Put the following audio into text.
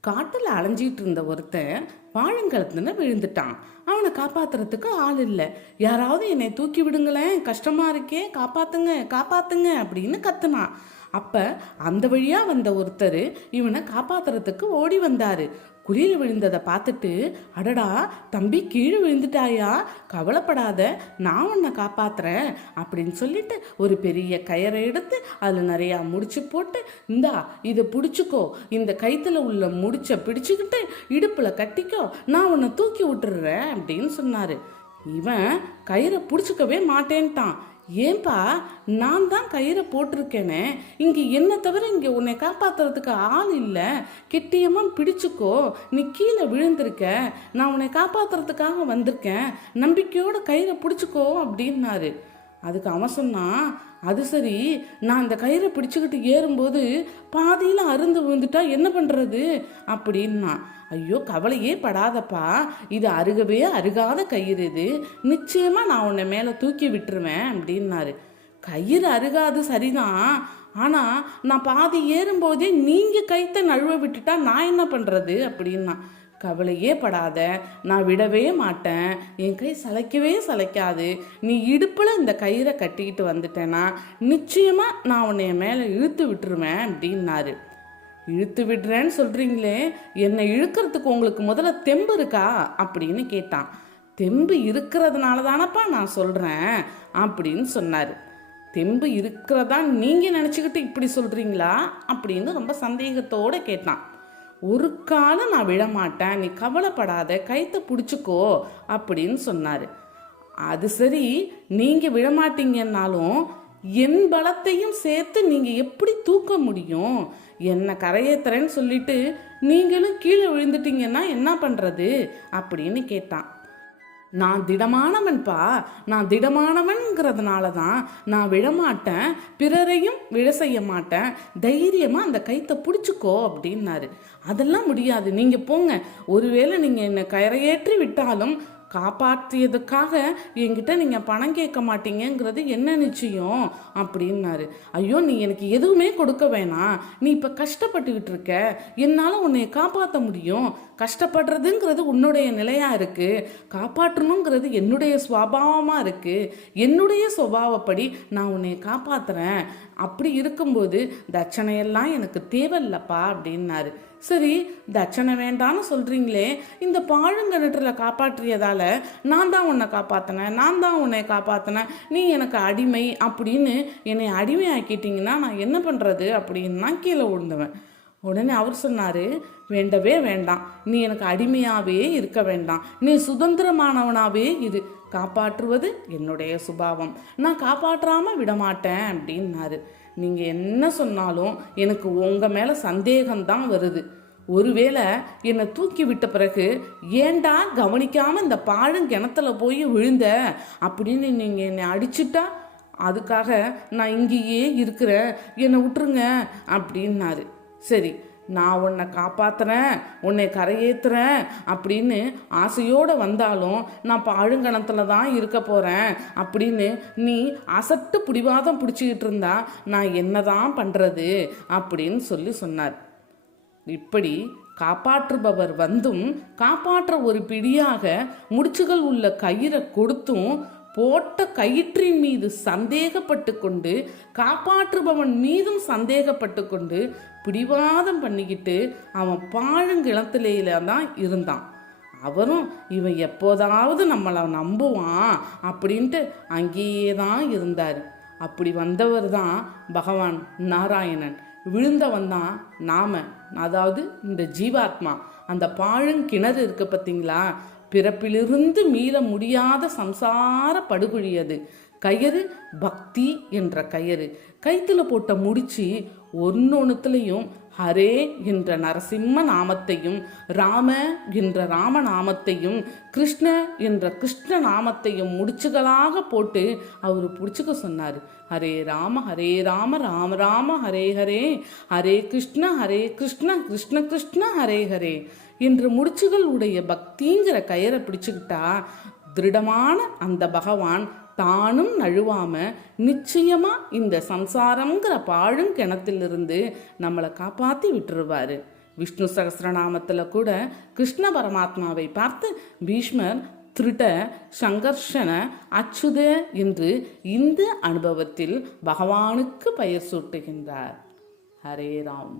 காட்டில் அலைஞ்சிட்டு இருந்த ஒருத்தன் வாழங்கலத்துல விழுந்துட்டான். அவனை காப்பாத்துறதுக்கு ஆள் இல்லை. யாராவது என்னை தூக்கி விடுங்களேன் கஷ்டமா இருக்கே காப்பாத்துங்க காப்பாத்துங்க அப்படின்னு கத்துனான். அப்ப அந்த வழியா வந்த ஒருத்தர் இவனை காப்பாத்துறதுக்கு ஓடி வந்தாரு. குழியில் விழுந்ததை பார்த்துட்டு அடடா தம்பி கீழே விழுந்துட்டாயா? கவலைப்படாத நான் உன்னை காப்பாத்துறேன் அப்படின்னு சொல்லிட்டு ஒரு பெரிய கயரை எடுத்து அதில் நிறையா முடிச்சு போட்டு இந்தா இதை பிடிச்சிக்கோ. இந்த கைத்தில் உள்ள முடிச்ச பிடிச்சிக்கிட்டு இடுப்பில் கட்டிக்கோ. நான் உன்னை தூக்கி விட்டுடுறேன் அப்படின்னு சொன்னார். இவன் கயிறை பிடிச்சிக்கவே மாட்டேன்ட்டான். ஏன்பா நான் தான் கயிறை போட்டிருக்கேனே. இங்கே என்ன தவிர இங்கே உன்னை காப்பாற்றுறதுக்கு ஆள் இல்லை. கெட்டியமாக பிடிச்சுக்கோ. நீ கீழே விழுந்திருக்க. நான் உன்னை காப்பாத்துறதுக்காக வந்திருக்கேன். நம்பிக்கையோட கயிறை பிடிச்சிக்கோ அப்படின்னாரு. அதுக்கு அவன் சொன்னான் அது சரி நான் அந்த கயிறை பிடிச்சுக்கிட்டு ஏறும்போது பாதியில் அருந்து விழுந்துட்டா என்ன பண்ணுறது அப்படின்னா ஐயோ கவலையே படாதப்பா இது அருகவே அருகாத கயிறு இது. நிச்சயமாக நான் உன்னை மேலே தூக்கி விட்டுருவேன் அப்படின்னாரு. கயிறு அருகாது சரிதான் ஆனால் நான் பாதி ஏறும்போதே நீங்கள் கைத்தை நழுவ விட்டுட்டா நான் என்ன பண்ணுறது அப்படின்னா கவலையே படாத நான் விடவே மாட்டேன். என் கை சளைக்கவே சளைக்காது. நீ இடுப்பில் இந்த கயிறை கட்டிக்கிட்டு வந்துட்டேன்னா நிச்சயமாக நான் உன்னைய மேலே இழுத்து விட்டுருவேன் அப்படின்னாரு. இழுத்து விடுறேன்னு சொல்கிறீங்களே என்னை இழுக்கிறதுக்கு உங்களுக்கு முதல்ல தெம்பு இருக்கா? அப்படின்னு கேட்டான். தெம்பு இருக்கிறதுனால தானப்பா நான் சொல்கிறேன் அப்படின்னு சொன்னார். தெம்பு இருக்கிறதா நீங்கள் நினச்சிக்கிட்டு இப்படி சொல்கிறீங்களா அப்படின்னு ரொம்ப சந்தேகத்தோடு கேட்டான். ஒரு காலம் நான் விடமாட்டேன் நீ கவலைப்படாத கைத்தை பிடிச்சிக்கோ அப்படின்னு சொன்னார். அது சரி நீங்கள் விடமாட்டீங்கன்னாலும் என் பலத்தையும் சேர்த்து நீங்கள் எப்படி தூக்க முடியும்? என்னை கரையேத்துறேன்னு சொல்லிட்டு நீங்களும் கீழே விழுந்துட்டீங்கன்னா என்ன பண்ணுறது அப்படின்னு கேட்டான். நான் திடமானவன்பா? நான் திடமானவன்கிறதுனால தான் நான் விழமாட்டேன் பிறரையும் விழ செய்ய மாட்டேன். தைரியமாக அந்த கைத்தை பிடிச்சிக்கோ அப்படின்னாரு. அதெல்லாம் முடியாது. நீங்கள் போங்க. ஒருவேளை நீங்கள் என்னை கரையேற்றி விட்டாலும் காப்பாற்றியதுக்காக என்கிட்ட நீங்கள் பணம் கேட்க மாட்டீங்கங்கிறது என்ன நிச்சயம்? அப்படின்னாரு. ஐயோ நீ எனக்கு எதுவுமே கொடுக்க வேணாம். நீ இப்போ கஷ்டப்பட்டுக்கிட்டு இருக்க. என்னால் உன்னை காப்பாற்ற முடியும். கஷ்டப்படுறதுங்கிறது உன்னுடைய நிலையாக இருக்குது காப்பாற்றணுங்கிறது என்னுடைய சுவாபாவமாக இருக்குது என்னுடைய சுபாவப்படி நான் உன்னை காப்பாற்றுறேன் அப்படி இருக்கும்போது தட்சணையெல்லாம் எனக்கு தேவையில்லப்பா அப்படின்னாரு. சரி தட்சணை வேண்டான்னு சொல்கிறீங்களே இந்த பாழுங்கிணற்றில் காப்பாற்றியதால் நான் தான் உன்னை காப்பாற்றினேன் நான் தான் உன்னை காப்பாற்றினேன் நீ எனக்கு அடிமை அப்படின்னு என்னை அடிமை ஆக்கிட்டீங்கன்னா நான் என்ன பண்ணுறது அப்படின்னு நான் கீழே விழுந்தவன் உடனே அவர் சொன்னார் வேண்டவே வேண்டாம். நீ எனக்கு அடிமையாகவே இருக்க வேண்டாம். நீ சுதந்திரமானவனாகவே இரு. காப்பாற்றுவது என்னுடைய சுபாவம். நான் காப்பாற்றாமல் விடமாட்டேன் அப்படின்னாரு. நீங்கள் என்ன சொன்னாலும் எனக்கு உங்கள் மேலே சந்தேகம்தான் வருது. ஒருவேளை என்னை தூக்கி விட்ட பிறகு ஏண்டா கவனிக்காமல் இந்த பாழும் கிணத்துல போய் விழுந்த? அப்படின்னு நீங்கள் என்னை அடிச்சிட்டா? அதுக்காக நான் இங்கேயே இருக்கிறேன். என்னை விட்டுருங்க அப்படின்னாரு. சரி நான் உன்னை காப்பாற்றுறேன் உன்னை கரையேற்றுறேன் அப்படின்னு ஆசையோடு வந்தாலும் நான் பாழுங்கணத்துல தான் இருக்க போகிறேன் அப்படின்னு நீ அசட்டு பிடிவாதம் பிடிச்சிக்கிட்டு இருந்தா நான் என்ன தான் பண்ணுறது அப்படின்னு சொல்லி சொன்னார். இப்படி காப்பாற்றுபவர் வந்தும் காப்பாற்ற ஒரு பிடியாக முடிச்சுகள் உள்ள கயிறை கொடுத்தும் போட்ட கயிற்றின் மீது சந்தேகப்பட்டு கொண்டு காப்பாற்றுபவன் மீதும் சந்தேகப்பட்டு கொண்டு பிடிவாதம் பண்ணிக்கிட்டு அவன் பாழுங்கிளத்திலேயில தான் இருந்தான். அவரும் இவன் எப்போதாவது நம்மளை நம்புவான் அப்படின்ட்டு அங்கேயே தான் இருந்தார். அப்படி வந்தவர் தான் பகவான் நாராயணன். விழுந்தவன் தான் நாம அதாவது இந்த ஜீவாத்மா. அந்த பாழுங்கிணறு இருக்கு பார்த்தீங்களா? பிறப்பிலிருந்து மீள முடியாத சம்சார படுகொழி அது கயிறு பக்தி என்ற கயிறு. கைத்தில் போட்ட முடிச்சு ஒன்னொன்னுத்துலேயும் ஹரே என்ற நரசிம்ம நாமத்தையும் ராம என்ற ராம நாமத்தையும் கிருஷ்ண என்ற கிருஷ்ண நாமத்தையும் முடிச்சுகளாக போட்டு அவர் பிடிச்சிக்க சொன்னார். ஹரே ராம ஹரே ராம ராம ராம ஹரே ஹரே ஹரே கிருஷ்ண ஹரே கிருஷ்ண கிருஷ்ண கிருஷ்ண ஹரே ஹரே என்று முடிச்சுகள் உடைய பக்திங்கிற கயிறை பிடிச்சுக்கிட்டா திருடமான அந்த பகவான் தானும் நழுவாமல் நிச்சயமாக இந்த சம்சாரங்கிற பாழும் கிணத்திலிருந்து நம்மளை காப்பாற்றி விட்டுருவாரு. விஷ்ணு சகசிரநாமத்தில் கூட கிருஷ்ண பரமாத்மாவை பார்த்து பீஷ்மர் திருட சங்கர்ஷன அச்சுத என்று இந்த அனுபவத்தில் பகவானுக்கு பெயர் சூட்டுகின்றார். ஹரே ராம்.